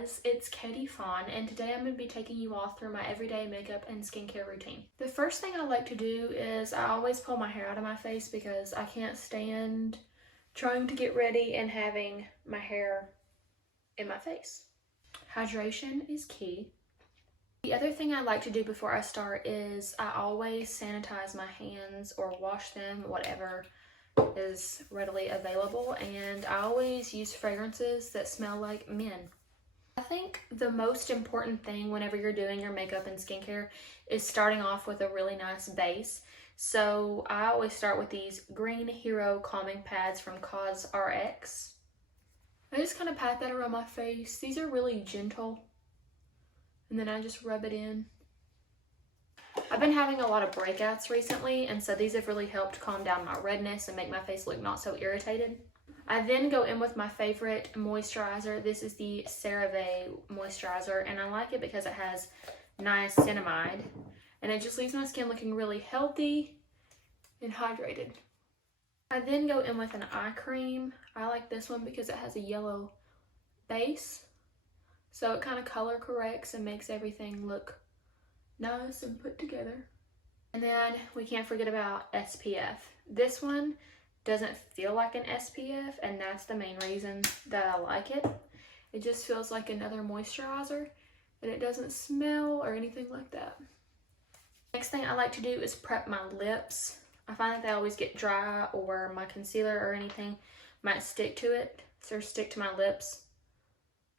guys, it's Katie Fawn, and today I'm going to be taking you all through my everyday makeup and skincare routine. The first thing I like to do is I always pull my hair out of my face because I can't stand trying to get ready and having my hair in my face. Hydration is key. The other thing I like to do before I start is I always sanitize my hands or wash them, whatever is readily available, and I always use fragrances that smell like men. I think the most important thing whenever you're doing your makeup and skincare is starting off with a really nice base. So I always start with these Green Hero calming pads from CosRX. I just kind of pat that around my face. These are really gentle, and then I just rub it in. I've been having a lot of breakouts recently, and so these have really helped calm down my redness and make my face look not so irritated. I then go in with my favorite moisturizer. This is the Cerave Moisturizer, and I like it because it has niacinamide, and it just leaves my skin looking really healthy and hydrated. I then go in with an eye cream. I like this one because it has a yellow base, so it kind of color corrects and makes everything look nice and put together. And then we can't forget about SPF. This one doesn't feel like an SPF, and that's the main reason that I like it. It just feels like another moisturizer, and it doesn't smell or anything like that. Next thing I like to do is prep my lips. I find that they always get dry, or my concealer or anything might stick to it, or stick to my lips.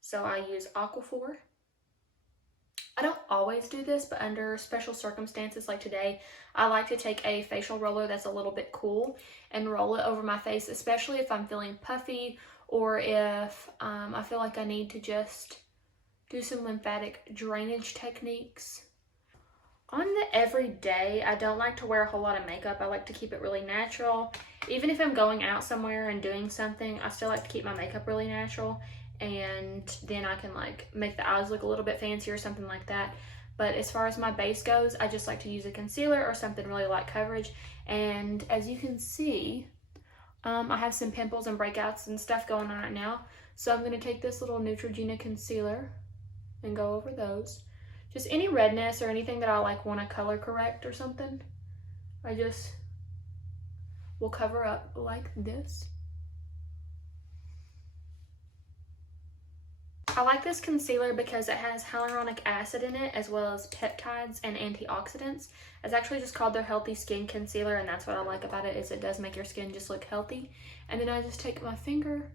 So I use Aquaphor. I don't always do this, but under special circumstances like today, I like to take a facial roller that's a little bit cool and roll it over my face, especially if I'm feeling puffy or if I feel like I need to just do some lymphatic drainage techniques. On the everyday, I don't like to wear a whole lot of makeup. I like to keep it really natural. Even if I'm going out somewhere and doing something, I still like to keep my makeup really natural. And then I can like make the eyes look a little bit fancy or something like that. But as far as my base goes, I just like to use a concealer or something really light coverage. And as you can see, I have some pimples and breakouts and stuff going on right now. So I'm going to take this little Neutrogena concealer and go over those. Just any redness or anything that I like want to color correct or something, I just will cover up like this. I like this concealer because it has hyaluronic acid in it, as well as peptides and antioxidants. It's actually just called their Healthy Skin Concealer, and that's what I like about it, is it does make your skin just look healthy. And then I just take my finger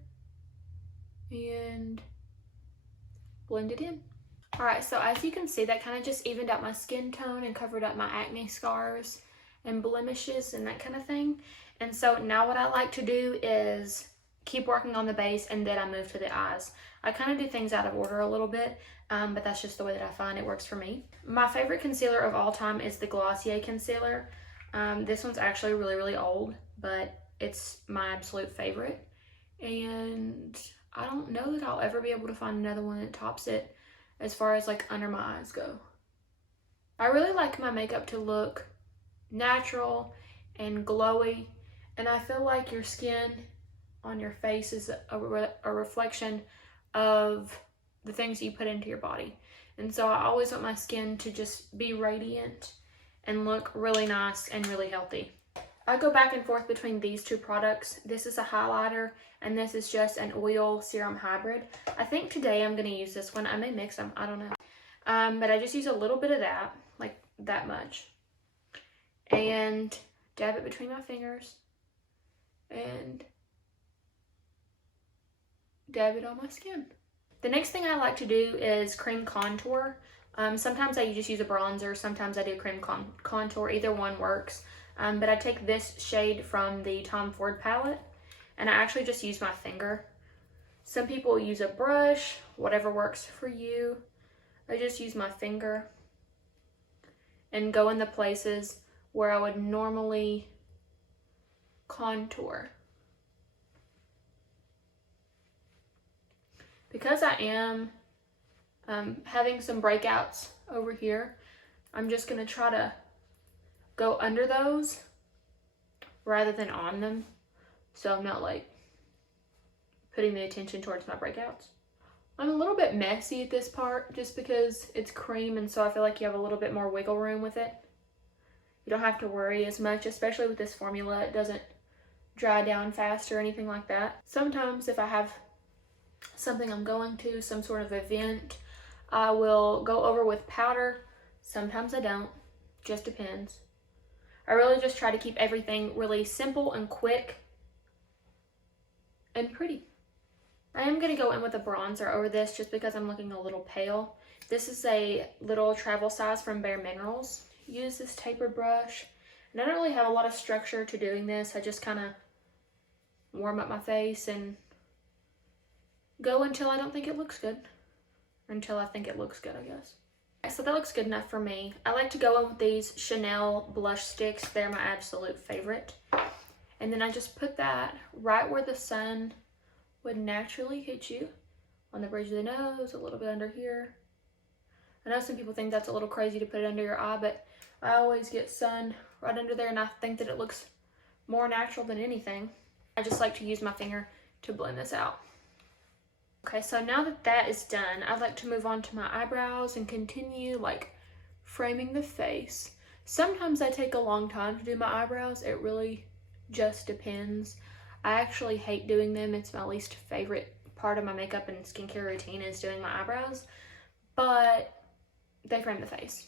and blend it in. Alright, so as you can see, that kind of just evened out my skin tone and covered up my acne scars and blemishes and that kind of thing. And so now what I like to do is keep working on the base, and then I move to the eyes. I kind of do things out of order a little bit, but that's just the way that I find it works for me. My favorite concealer of all time is the Glossier concealer. This one's actually really, really old, but it's my absolute favorite. And I don't know that I'll ever be able to find another one that tops it as far as like under my eyes go. I really like my makeup to look natural and glowy, and I feel like your skin on your face is a reflection of the things you put into your body. And so I always want my skin to just be radiant and look really nice and really healthy. I go back and forth between these two products. This is a highlighter, and this is just an oil serum hybrid. I think today I'm going to use this one. I may mix them, I don't know. But I just use a little bit of that, like that much, and dab it between my fingers and dab it on my skin. The next thing I like to do is cream contour. Sometimes I just use a bronzer, sometimes I do cream contour, either one works. But I take this shade from the Tom Ford palette, and I actually just use my finger. Some people use a brush, whatever works for you. I just use my finger and go in the places where I would normally contour. Because I am having some breakouts over here, I'm just going to try to go under those rather than on them, so I'm not like putting the attention towards my breakouts. I'm a little bit messy at this part just because it's cream, and so I feel like you have a little bit more wiggle room with it. You don't have to worry as much, especially with this formula. It doesn't dry down fast or anything like that. Sometimes if I have something I'm going to, some sort of event, I will go over with powder. Sometimes I don't, just depends. I really just try to keep everything really simple and quick and pretty. I am going to go in with a bronzer over this just because I'm looking a little pale. This is a little travel size from Bare Minerals. Use this tapered brush, and I don't really have a lot of structure to doing this. I just kind of warm up my face and go until I don't think it looks good. Until I think it looks good, I guess. So that looks good enough for me. I like to go in with these Chanel blush sticks. They're my absolute favorite. And then I just put that right where the sun would naturally hit you, on the bridge of the nose, a little bit under here. I know some people think that's a little crazy to put it under your eye, but I always get sun right under there, and I think that it looks more natural than anything. I just like to use my finger to blend this out. Okay, so now that that is done, I'd like to move on to my eyebrows and continue like framing the face. Sometimes I take a long time to do my eyebrows. It really just depends. I actually hate doing them. It's my least favorite part of my makeup and skincare routine is doing my eyebrows, but they frame the face.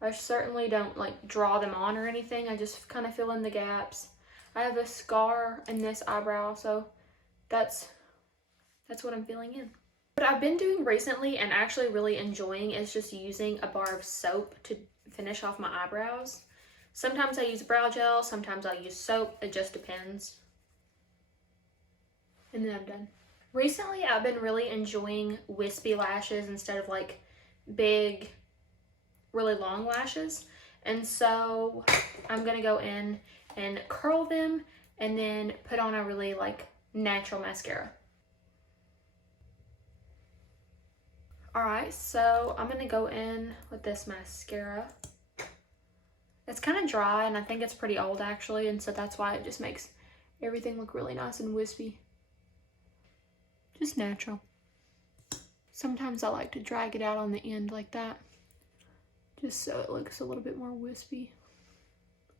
I certainly don't like draw them on or anything. I just kind of fill in the gaps. I have a scar in this eyebrow, so that's what I'm filling in. What I've been doing recently and actually really enjoying is just using a bar of soap to finish off my eyebrows. Sometimes I use brow gel, sometimes I use soap. It just depends. And then I'm done. Recently, I've been really enjoying wispy lashes instead of like big, really long lashes. And so I'm gonna go in and curl them and then put on a really like natural mascara. Alright, so I'm gonna go in with this mascara. It's kind of dry and I think it's pretty old actually, and so that's why it just makes everything look really nice and wispy. Just natural. Sometimes I like to drag it out on the end like that, just so it looks a little bit more wispy.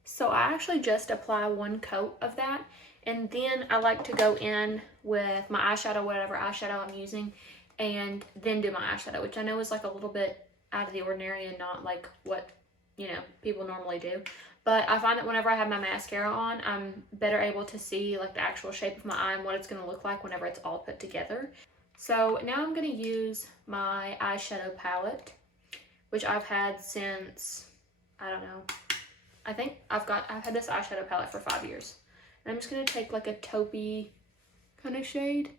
So I actually just apply one coat of that, and then I like to go in with my eyeshadow, whatever eyeshadow I'm using, and then do my eyeshadow, which I know is like a little bit out of the ordinary and not like what, you know, people normally do. But I find that whenever I have my mascara on, I'm better able to see like the actual shape of my eye and what it's going to look like whenever it's all put together. So now I'm going to use my eyeshadow palette, which I've had since, I don't know, I think I've had this eyeshadow palette for 5 years. And I'm just going to take like a taupey kind of shade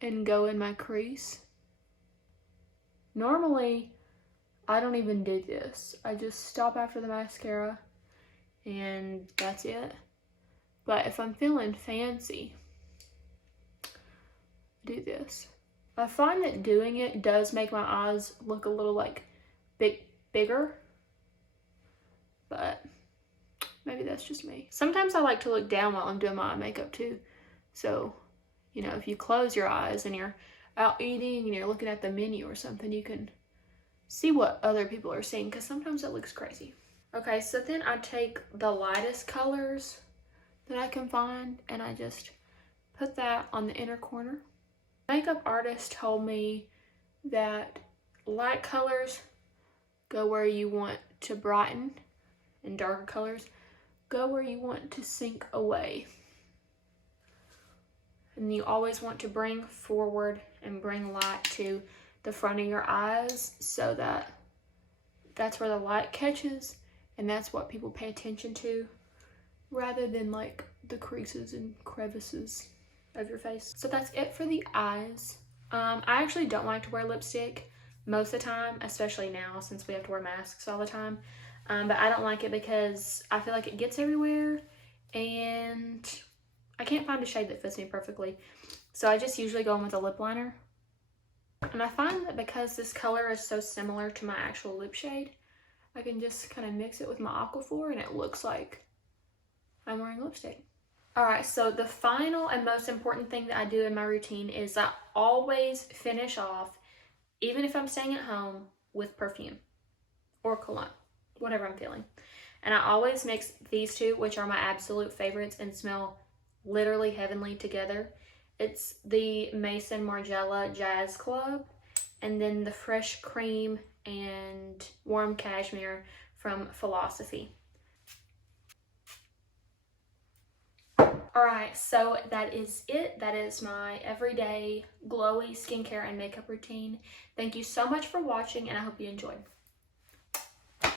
and go in my crease. Normally, I don't even do this. I just stop after the mascara and that's it. But if I'm feeling fancy, do this. I find that doing it does make my eyes look a little like bigger, but maybe that's just me. Sometimes I like to look down while I'm doing my eye makeup too. So, you know, if you close your eyes and you're out eating and you're looking at the menu or something, you can see what other people are seeing, because sometimes it looks crazy. Okay, so then I take the lightest colors that I can find and I just put that on the inner corner. Makeup artist told me that light colors go where you want to brighten and darker colors go where you want to sink away. And you always want to bring forward and bring light to the front of your eyes so that that's where the light catches and that's what people pay attention to, rather than like the creases and crevices of your face. So that's it for the eyes. I actually don't like to wear lipstick most of the time, especially now since we have to wear masks all the time. But I don't like it because I feel like it gets everywhere and I can't find a shade that fits me perfectly. So I just usually go in with a lip liner. And I find that because this color is so similar to my actual lip shade, I can just kind of mix it with my Aquaphor and it looks like I'm wearing lipstick. Alright, so the final and most important thing that I do in my routine is I always finish off, even if I'm staying at home, with perfume or cologne, whatever I'm feeling. And I always mix these two, which are my absolute favorites and smell literally heavenly together. It's the Mason Margiela Jazz Club, and then the Fresh Cream and Warm Cashmere from Philosophy. Alright, so that is it. That is my everyday glowy skincare and makeup routine. Thank you so much for watching, and I hope you enjoyed.